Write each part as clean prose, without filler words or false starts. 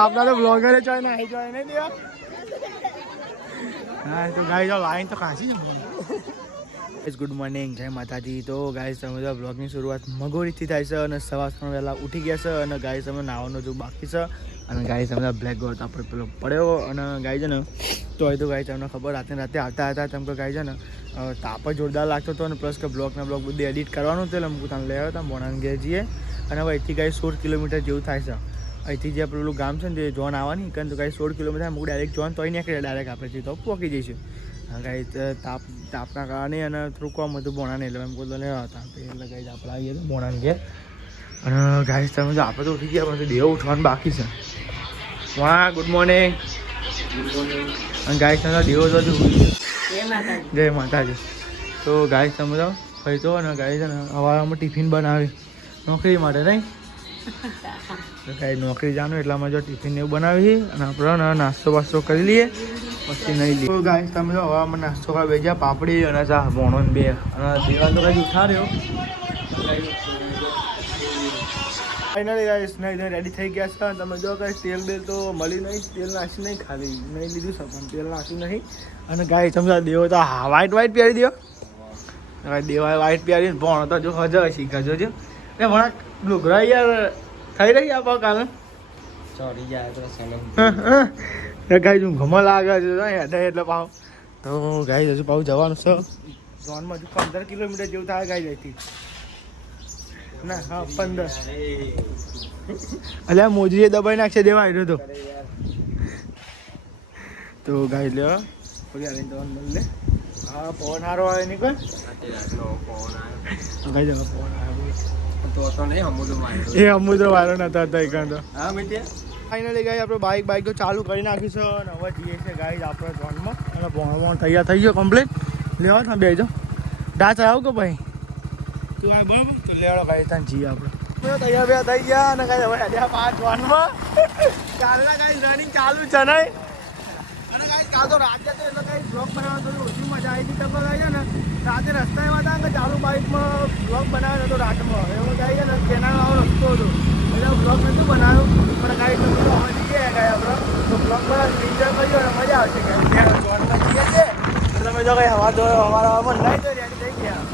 આપણા તો બ્લોગર ચાય ને આવી જાય નહીં દેવા. હા તો ગાઈ જાઓ લાઈન તો ખાસી છે. ગુડ મોર્નિંગ, જય માતાજી. તો ગાઈસ તમે જો બ્લોગની શરૂઆત મગોરીથી થાય છે અને સવારમાં વહેલા ઉઠી ગયા છે અને ગાઈસ અમે નાવાનો જો બાકી છે અને ગાઈસ અમે બ્લેક ગોળ આપણે પેલો પડ્યો અને ગાઈ છે ને તો એ તો ગાઈ તમને ખબર રાતે આવતા હતા તેમ કે ગાઈ છે ને તાપ જ જોરદાર લાગતો હતો અને પ્લસ કે બ્લોગના બ્લોગ બધું એડિટ કરવાનું હતું એટલે હું તમને લઈ આવ્યો હતા મોણાને ઘેર જઈએ અને હવે અહીંથી ગાઈ 16 કિલોમીટર જેવું થાય છે. અહીંથી જે પેલું ગામ છે ને જે જોન આવવાની કારણ તો ગાઈ 16 કિલોમીટર હું ડાયરેક્ટ જોન તોય નીકળે ડાયરેક્ટ આપણે તો પહોંચી જઈશું. ગાઈ તાપના કારણે અને થોડું કોમ હતું બોણાને એટલે એમ બોલો લેવા હતા એટલે ગાઈ આપણે આવીએ તો બોણાને ઘેર અને ગાઈ તમે જો આપણે તો ઉઠી ગયા પછી દેવ ઉઠવાનું બાકી છે. વાહ ગુડ મોર્નિંગ. અને ગાઈ તમે દેવો તો જય માતાજી. તો ગાઈ તમે તો ભાઈ તો અને ગાઈ છે ને સવારમાં ટિફિન બનાવી નોકરી માટે નહીં કાંઈ નોકરી જાણો એટલામાં જો ટિફિન એવું બનાવી અને આપણે નાસ્તો વાસ્તો કરી લઈએ પછી નહીં લઈએ. તો ગાઈસ તમે જો હવામાં નાસ્તો કરવા બેસ્યા પાપડી અને ચા ભોણો ને બે અને દીવાલ તો કાંઈ ઉઠાડ્યો. ફાઇનલી ગાઈસ નહીં રેડી થઈ ગયા છે. તમે જો કાંઈ તેલ બેલ તો મળી નહીં, તેલ નાખી નહીં, ખાલી નહીં લીધું છે પણ તેલ નાખ્યું નહીં. અને ગાઈસ તમે દેવો તો વ્હાઈટ પહેરી દો. દેવા વ્હાઈટ પહેરીને ભણો તો જો હજાર શીખા જોજો એ ભણા લુગરા યાર થઈ રહી આપો કાલે ચોરી જાય તો ગાઈ હું ઘમા લાગે છે એટલે પાવ તો ગાઈ હજુ પાવ જવાનું છે ઝોનમાં હજુ 15 કિલોમીટર જેવું થાય ગાઈ જઈથી ના હા 15 અલ્યા મોજરીએ દબાઈ નાખશે દેવા આવ્યો તો ગાઈ લે લે હા પવન સારો આવે નીકળ ગાઈ જવા પવન આવ્યો એ અમુદ્ર વાળો નતા હતા એક તો હા મિત્યા ફાઇનલી ગાઈ આપણે બાઇક તો ચાલુ કરી નાખ્યું છે અને હવે જઈએ છીએ ગાઈ આપણે ઝોનમાં અને ભણવાનું તૈયાર થઈ ગયો કમ્પ્લીટ લેવા તમે બેજો ડા ચડાવું કે ભાઈ તું આ બરાબર તો લેવાડો ગાઈ ત્યાં જઈએ આપણે તૈયાર બે થઈ ગયા અને ગાઈ હવે અડ્યા 5 ઝોનમાં કાલના ગાઈ રનિંગ ચાલુ છે નહીં અને ગાઈ કાલ તો રાતે તો એટલે ગાઈ બ્લોગ બનાવવા થોડી ઓછી મજા આવી હતી તમે ગાઈ ને રાતે રસ્તા એવા હતા કે ચાલુ બાઇકમાં બ્લોગ બનાવ્યો હતો રાતમાં એવો ગાઈ છે ને કેનાલવાળો રસ્તો હતો એટલે બ્લોગ નથી બનાવ્યો પણ ગાઈ તમે તો હવે જઈએ ગયા આપણે તો બ્લોગ બનાવી એન્જોય કર્યો અને મજા આવશે કે ત્યાં જોનમાં જઈએ છે તમે જો કંઈ હવા તો અમારા હવામાં નહીં તો રેડી થઈ ગયા.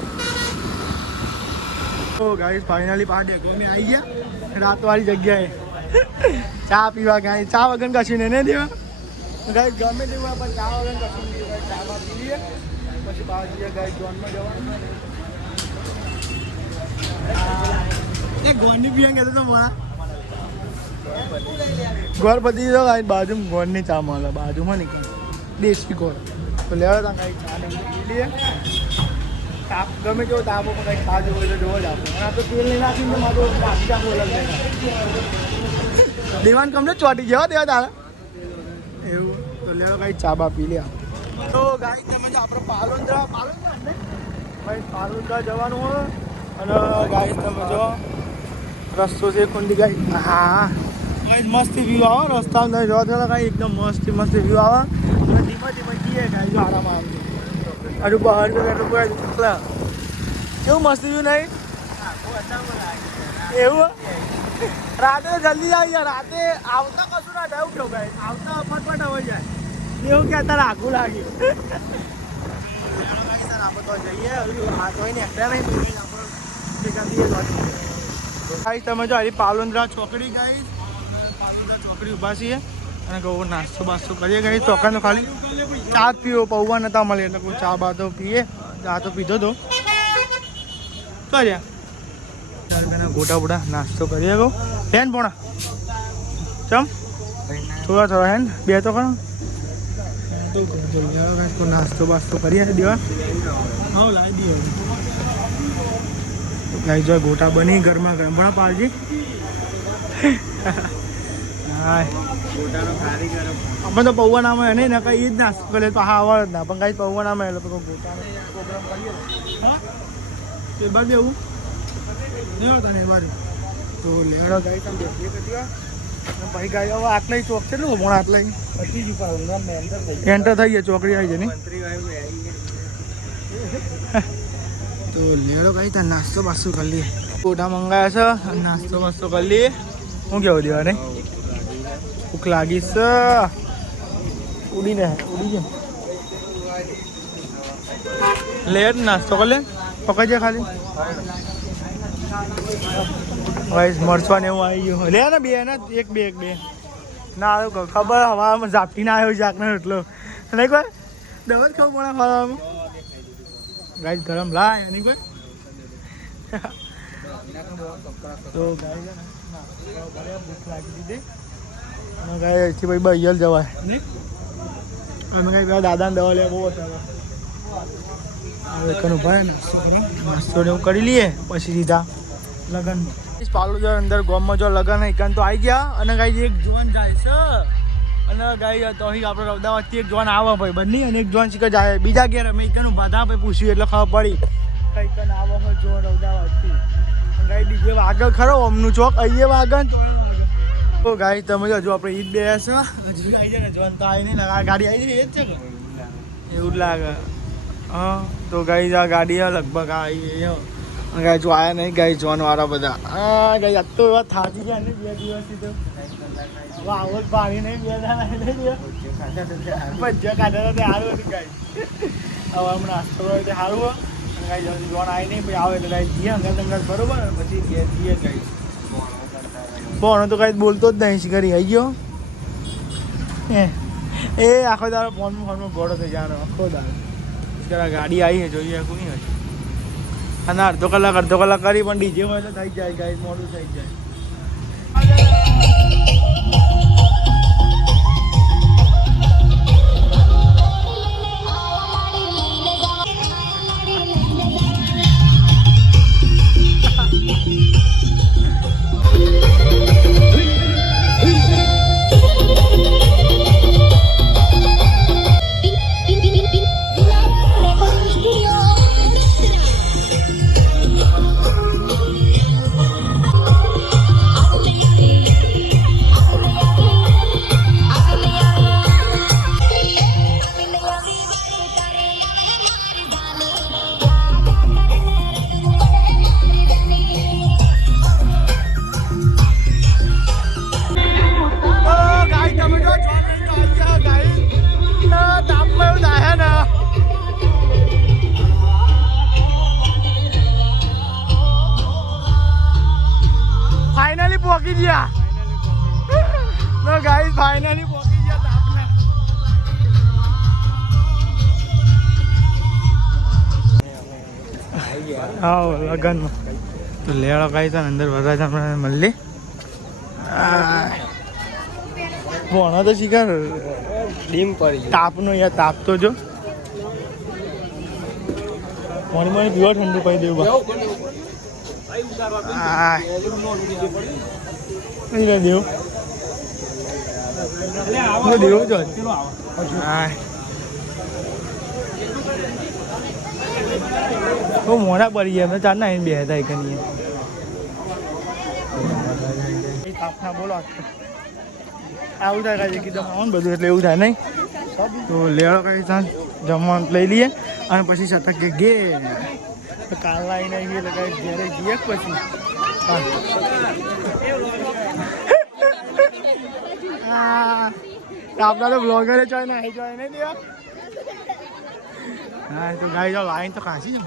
તો ગાઈસ ફાઇનલી પાડે ગમે આવી ગયા રાતવાળી જગ્યાએ ચા પીવા ગયા ચા વગર કશું ને દેવા ગાઈ ગમે તેવું પણ ચા વગર કશું નહીં દેવા ચામાં પી લઈએ પછી બહાર જઈએ ગાઈ જોનમાં જવાનું એ ગોળની પીવા કહેતો તો મારા ગોળ પતી તો ગાઈ બાજુમાં ગોળની ચા મળે બાજુમાં નીકળી દેશી ગોળ તો લેવા તા ગાઈ ચા ને પી લઈએ તાપ ગમે તેવો તાપો પણ કંઈક ખા જેવો હોય તો જોવો જ આપણે અને આ તો તેલ નહીં નાખીને તો મારું નાખી આપો અલગ દેવાન કમને ચોટી ગયા દેવા તારા એવું તો લેવા ગાઈ ચા બા પી લે તો ગાઈ તમે જો આપણે પાલોન્દ્રા ને ભાઈ પાલોન્દ્રા જવાનું હોય અને ગાઈ તમે જો રસ્તો છે કુંડી ગાઈ હા ગાઈ મસ્ત વ્યૂ આવે રસ્તામાં તમે જો તો ગાઈ એકદમ મસ્ત વ્યૂ આવે અને ધીમે જઈએ ગાઈ જો આરામ આવે હજુ બહાર તો એટલું કોઈ એકલા કેવું મસ્ત વ્યૂ નહીં એવું રાતે તો જલ્દી આવી જાય રાતે આવતા કશું ના થાય એવું ગાઈ આવતા ફટફટ આવી જાય એવું કે અત્યારે આઘું લાગ્યું આપણે તો જઈએ આ તો નહીં ગાઈ તમે જો હજી પાલોન્દ્રા ચોકડી ગાઈ પાલોન્દ્રા ચોકડી ઊભા છીએ અને કહું નાસ્તો બાસ્તો કરીએ ગઈ ચોકડીનો ખાલી ચા પીવો પૌવા નતા મળે એટલે કોઈ ચા બા તો પીએ ચા તો પીધો તો કર્યા ગોટા બોટા નાસ્તો કરીએ કહું હેન પોણા ચમ થોડા હેન બે તો કરો નાસ્તો બાસ્તો કરીએ દેવા હા લાવી દઈએ ગાઈ જો ગોટા બની ઘરમાં ગરમ પણ પાલજી હા અમે તો પૌવા નામ નહીં ને કઈ જ નાસ્તો કરે તો હા આવડે જ ના પણ કઈ પૌવા નામ એટલે ગોટાનો પ્રોગ્રામ કરીએ હા તે બાદ એવું નહીં હોતા ને બાજુ તો લેવડો ગાઈ તમે બેસી કરી ભાઈ ગાઈ હવે આટલા ચોક છે ને પણ આટલા પછી જ એન્ટર થઈ ગયા ચોકડી આવી જાય ને તો લેવડો ગાઈ ત્યાં નાસ્તો બાસ્તો કરી લઈએ ગોટા મંગાયા છે નાસ્તો બાસ્તો કરી લઈએ હું કેવું દેવા નહીં ભૂખ લાગી છે ઉડી ગયો લે નાસ્તો કર લે પકડજે ખાલી ભાઈ મરચવા ને એવું આવી ગયું લે ને બે ને એક બે ના ખબર હવામાં ઝાપટી ના આવ્યો જાક ને એટલો નહીં કોઈ દવા જ ખાવું પડે ખાવામાં ગાય ગરમ લાય નહીં કોઈ તો ગાય ભૂખ લાગી દીધી અને ગાય અહીંથી ભાઈ બૈયલ જવાય નહીં અમે કાંઈ પેલા દાદાને દવા લેવા બહુ હતા હવે કનું ભાઈ નાસ્તો ને એવું કરી લઈએ પછી સીધા લગન પાલુદર અંદર ગામમાં જો લગન એકન તો આવી ગયા અને ગાય એક જુવાન જાય છે અને ગાય તો અહીં આપણે અમદાવાદથી એક જવાન આવે ભાઈ બંને અને એક જવાન શીખર જાય બીજા ઘેર અમે એકનું બધા ભાઈ પૂછ્યું એટલે ખબર પડી કઈ કન આવે હોય જવાન અમદાવાદથી ગાય બીજે વાગળ ખરો અમનું ચોક અહીંયા વાગળ તો ગાય તમે હજુ આપણે ઈદ બે છે હજુ આવી જાય ને જવાન તો આવી નહીં ગાડી આવી જાય એ જ છે એવું જ લાગે હા તો ગાય આ ગાડી લગભગ આવી ગાય જો આયા નહીં ગાય જોવાનું વાળા બધા હા ગાય આજ તો એવા થાકી ગયા ને 2 દિવસથી તો વાવત પાણી નહીં 2 દાડા ભજ્યા ખાધા તે સારું હતું ગાય હવે હમણાં નાસ્તો હોય તે સારું હોય અને ગાય જલ્દી જોવાનું આવી નહીં પછી આવે એટલે ગાય જઈએ અંગત બરોબર પછી જઈએ ગાય ફોન તો કાંઈ બોલતો જ નહીં શીખરી આવી ગયો એ આખો દાડો ફોનમાં ગોળો થઈ જવાનો આખો દાડો ગાડી આવી છે જોઈએ કોઈ નહીં હશે અને અડધો કલાક કરી પણ ડીજે હોય તો થઈ જાય ગાય મોડું થઈ જાય ફાઇનલી પહોંચી ગયા તો ગાઈસ ફાઇનલી પહોંચી ગયા તાપના હા લગનમાં તો લેળો ગાઈસ અંદર વરરાજ આપણે મળી ભણો તો શીખર ડીમ પડી તાપનો યાર તાપ તો જો પાણી પીવા ઠંડુ પાઈ દેવું દેવું જો મોડા પડી ગયા અમે ચાર ના બે હતા એક તાપના બોલો આવું થાય કાંઈ કીધું આવવાનું બધું એટલે એવું થાય નહીં તો લેવા કાંઈ સાંજ જમવાનું લઈ લઈએ અને પછી છતાં કે ગે કાલ લાવીને આવીએ એટલે કાંઈ ઘેરે જઈએ પછી આપણા તો બ્લોગરે ચાય ને આવી જાય નહીં દેવા હા તો ગાઈ જાઓ લાઈન તો કાંસી જ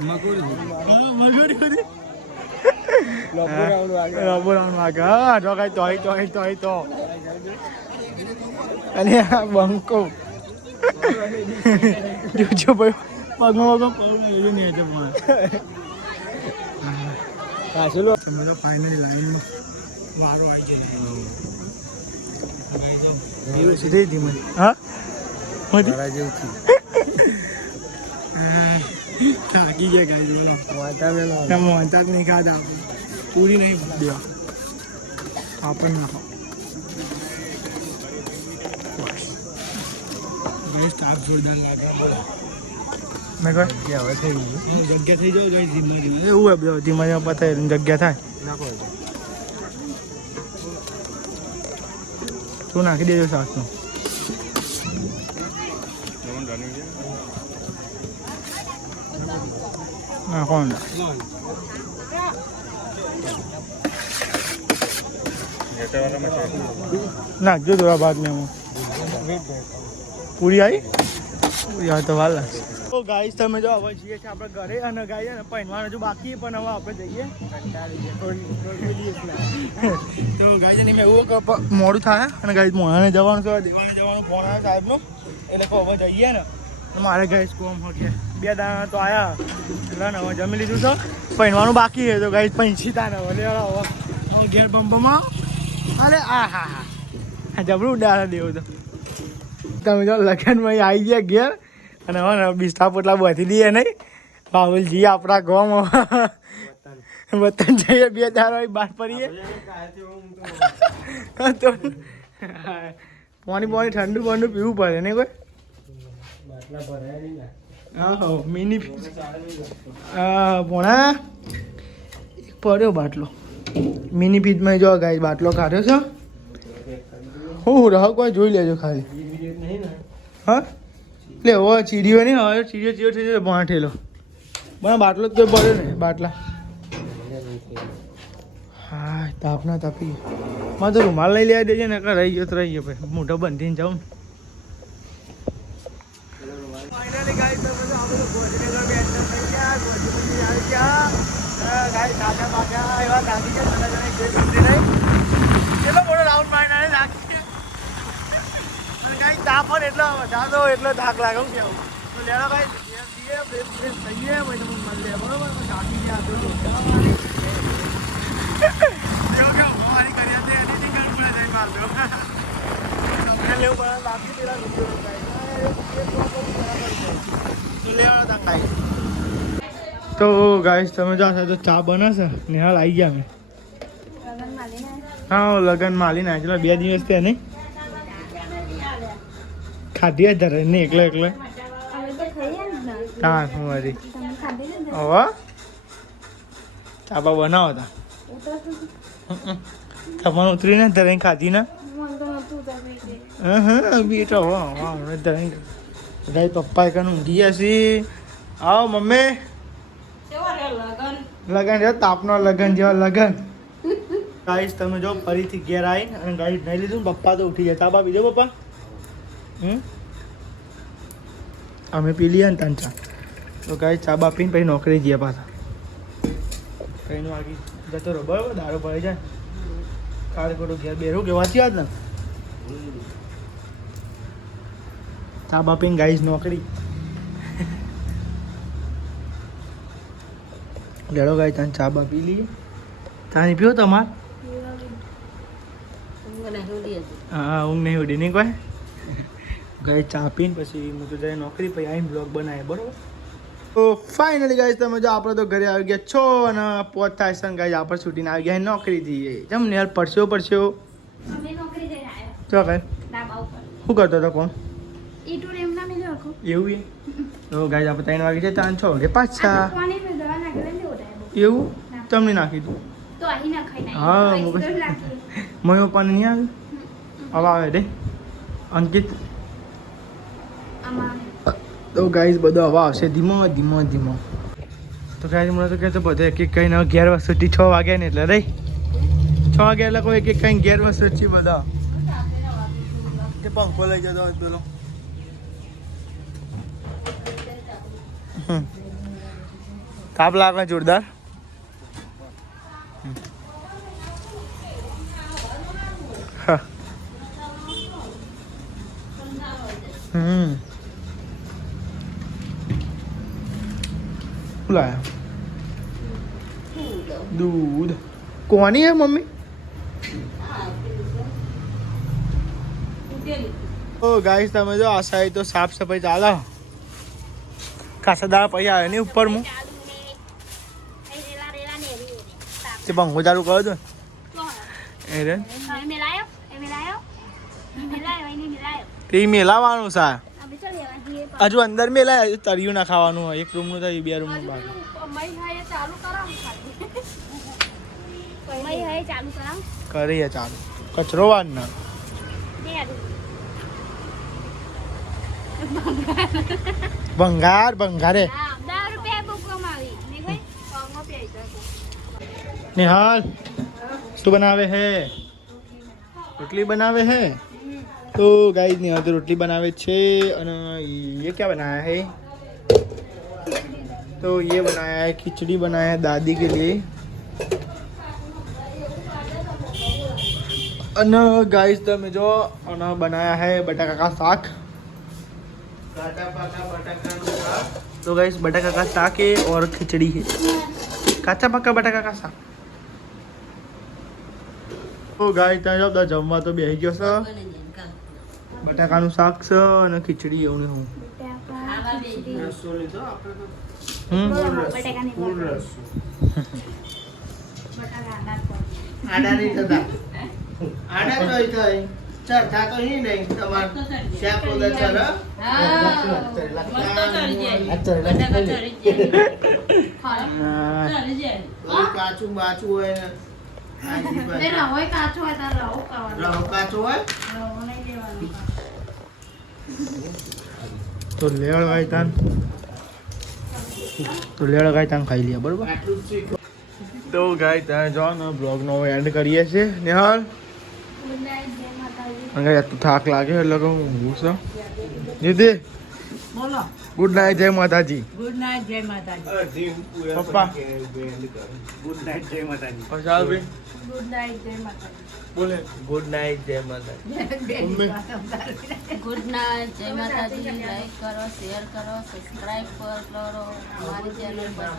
મગુરી બધી તો કઈ તો અને આ બંકો જોજો ભાઈ પગમાં પગ નહીં તો તમે તો ફાઇનલી લાઈનમાં વારો આવી જાય સીધી ધીમે હા થાકી ગયા ગાય મોટા નહીં ખાધા આપણે પૂરી નહીં દેવા આપણ નાખો સ્ટાફ જોરદાર લાગે મેં કહ્યું જગ્યા થઈ જાય ધીમે ધીમે એવું હોય ધીમે ધીમે પતાય જગ્યા થાય તું નાખી દેજો શાકનું નાખો નાખજો થોડા ભાત ને પૂરી આવી પૂરી આવે તો વાર લાગશે. તો ગાઈસ તમે જો હવે જઈએ છીએ આપણે ઘરે અને ગાઈએ ને પહેરવાનું હજુ બાકી પણ હવે આપણે જઈએ તો ગાઈ મેં એવું મોડું થાય અને ગાઈ મોડાને જવાનું છે દેવાને જવાનું ફોન આવે સાહેબનો એટલે હવે જઈએ ને મારે ગાઈસ કોમ હોકે 2 દાણા તો આયા એટલે ને હવે જમી લીધું છે પહેરવાનું બાકી છે તો ગાઈસ પૈસી તા ને હવે ઘેર બંબમાં અરે આ હા જબરું ઉડાડે દેવું તો તમે જો લખનમાં આવી ગયા ઘેર અને હવે બિસ્તા પોટલા બધી દઈએ નહીં બાબુલજી આપણા ગામમાં વતન જઈએ 2 દાડા બહાર પડીએ તો પાણી ઠંડુ પીવું પડે નહીં કોઈ હા મિની પોણા પડ્યો બાટલો મિની ફીજમાં જો ગાય બાટલો કાઢ્યો છે હું રહ કોઈ જોઈ લેજો ખાલી હા એટલે હવે ચીડીઓ નહીં હવે ચીડીઓ થઈ જાય ભાંઠેલો બરાબર બાટલો જ તો પડ્યો ને બાટલા હા તાપના તાપી માં તો રૂમાલ લઈ લેવા દેજે ને રહી ગયો તો રહી ગયો ભાઈ મોઢો બંધીને જાઉં ફાઇનલી ગાઈસ તો બધું આપણે ગોધરેગર બેઠા થઈ ગયા ગોધરેગર આવી ગયા ગાઈસ કાકા બાકા એવા કાકી કે મને જણે કોઈ સમજી નહીં કેટલો મોટો રાઉન્ડ મારીને નાખી અને ગાઈસ તાપણ એટલો વધારો એટલો થાક લાગે હું કેવું તો લેવા ભાઈ દીએ બ્રેક થઈ ગયા ભાઈ તમને મળી લે બરોબર કાકી કે આતો જો કે મારી કર્યા તે એની ગાડ પર જઈ માર દો તમને લેવું પણ બાકી પેલા વિડિયો ગાઈસ તો ગાઈસ તમે જાશો તો ચા બનશે નિહાલ આવી ગયા મેં હા લગન માલી ના ચલો 2 દિવસ થયા નહીં ખાધી ધરે ને એકલો હા હું મારી હવે ચાબા બનાવો તા તમારે ઉતરી ને ધરે ખાધી ને બેટો ધરે ગાઈ પપ્પા કન ઊંઘી ગયા છીએ આવો મમ્મી લગન છે તાપનો લગન જેવા લગન ગાઈસ તમે જો ફરીથી ઘેર આવીને અને ગાડી નહીં લીધું પપ્પા તો ઉઠી ગયા તાબા બીજો પપ્પા અમે પી લઈએ ને તન ચા તો ગાઈસ ચા બા પીને પછી નોકરી જઈએ પાછા કઈ નું આગી જતો રહો બરાબર દારૂ ભરાઈ જાય કાળ ખોટું ઘેર બેરું કે વાંચી વાત ને ચા બા પીને ગાઈસ નોકરી લેડો ગાઈ તને ચા બા પી લઈએ ચા નહીં પીવો તમાર હા ઊંઘ નહીં ઉડી નહીં કોઈ ગાઈ ચા પીને પછી હું તો જાય નોકરી પછી આવીને બ્લોગ બનાવે બરાબર તો ફાઇનલી ગાઈસ તમે જો આપણે તો ઘરે આવી ગયા છો અને 5 થાય છે ગાઈસ આપણે છૂટીને આવી ગયા નોકરીથી જમ ને યાર પડશો ચો કઈ શું કરતો હતો કોણ એવું એ તો ગાઈસ આપણે 3 વાગે જતા 6 વાગે પાછા એવું તમને નાખી દઉં હા મયો પણ નહીં આવ્યું હવે આવે રે અંકિત તો ગાઈસ બધો હવા આવશે ધીમો તો ગાઈસ મને તો કહે તો બધે એક કઈ 11 વાગ્યાથી 6 વાગ્યા ને એટલે રહી 6 વાગ્યા એટલે કોઈ એક કઈ 11 વાગ્યાથી બધા તે પંખો લઈ જતો હોય પેલો તાપ લાગે જોરદાર दूध कोनी है मम्मी ओ गाइस તમે જો આ સાઈડ તો સાફ સફાઈ ચાલે ખાસાદાર પૈસા આવે ને ઉપર હું તે પંખો ચાલુ કરો દો એ રે તે મેલાવાનું સા હજુ અંદર મેલાય હજુ તરિયું ના ખાવાનું હોય 1 રૂમનું થાય 2 રૂમનું બાકી કરીએ ચાલુ કચરો વાળ ના ભંગારે નિહાલ શું બનાવે હે रोटली बनावे है तो गाइस निहाल तो रोटली बनावे छे અને ये क्या बनाया है तो ये बनाया है खिचड़ी बनाया है दादी के लिए અને गाइस તમે જો અને बनाया है बटाका का साग काटा पाका बटाका का साग तो गाइस बटाका का साग है और खिचड़ी है काचा पाका बटाका का साग તો ગાય ત્યાં જાવ જમવા તો બેસી ગયો છે બટાકાનું શાક છે અને ખીચડી એવું ને હું રસો લીધો આડા નહીં થતા આડા જોઈ થઈ ચરતા તો હી નહીં તમાર શાક ઓલા ચર કાચું બાચું હોય तो लेड़ गाय तान खाई लिया बराबर तो गाय तान जाओ ना ब्लॉग नो एंड करिए छे निहाल अंगे तो थाक लागे એટલે કે હું છું દીદી બોલો ગુડ નાઈટ જય માતાજી ગુડ નાઈટ જય માતાજી પપ્પા ગુડ નાઇટ જય માતાજી પછાલ ભાઈ ગુડ નાઈટ જય માતાજી બોલે ગુડ નાઇટ જય માતાજી મમ્મી ગુડ નાઇટ જય માતાજી લાઈક કરો શેર કરો સબસ્ક્રાઇબ કરો અમારી ચેનલ પર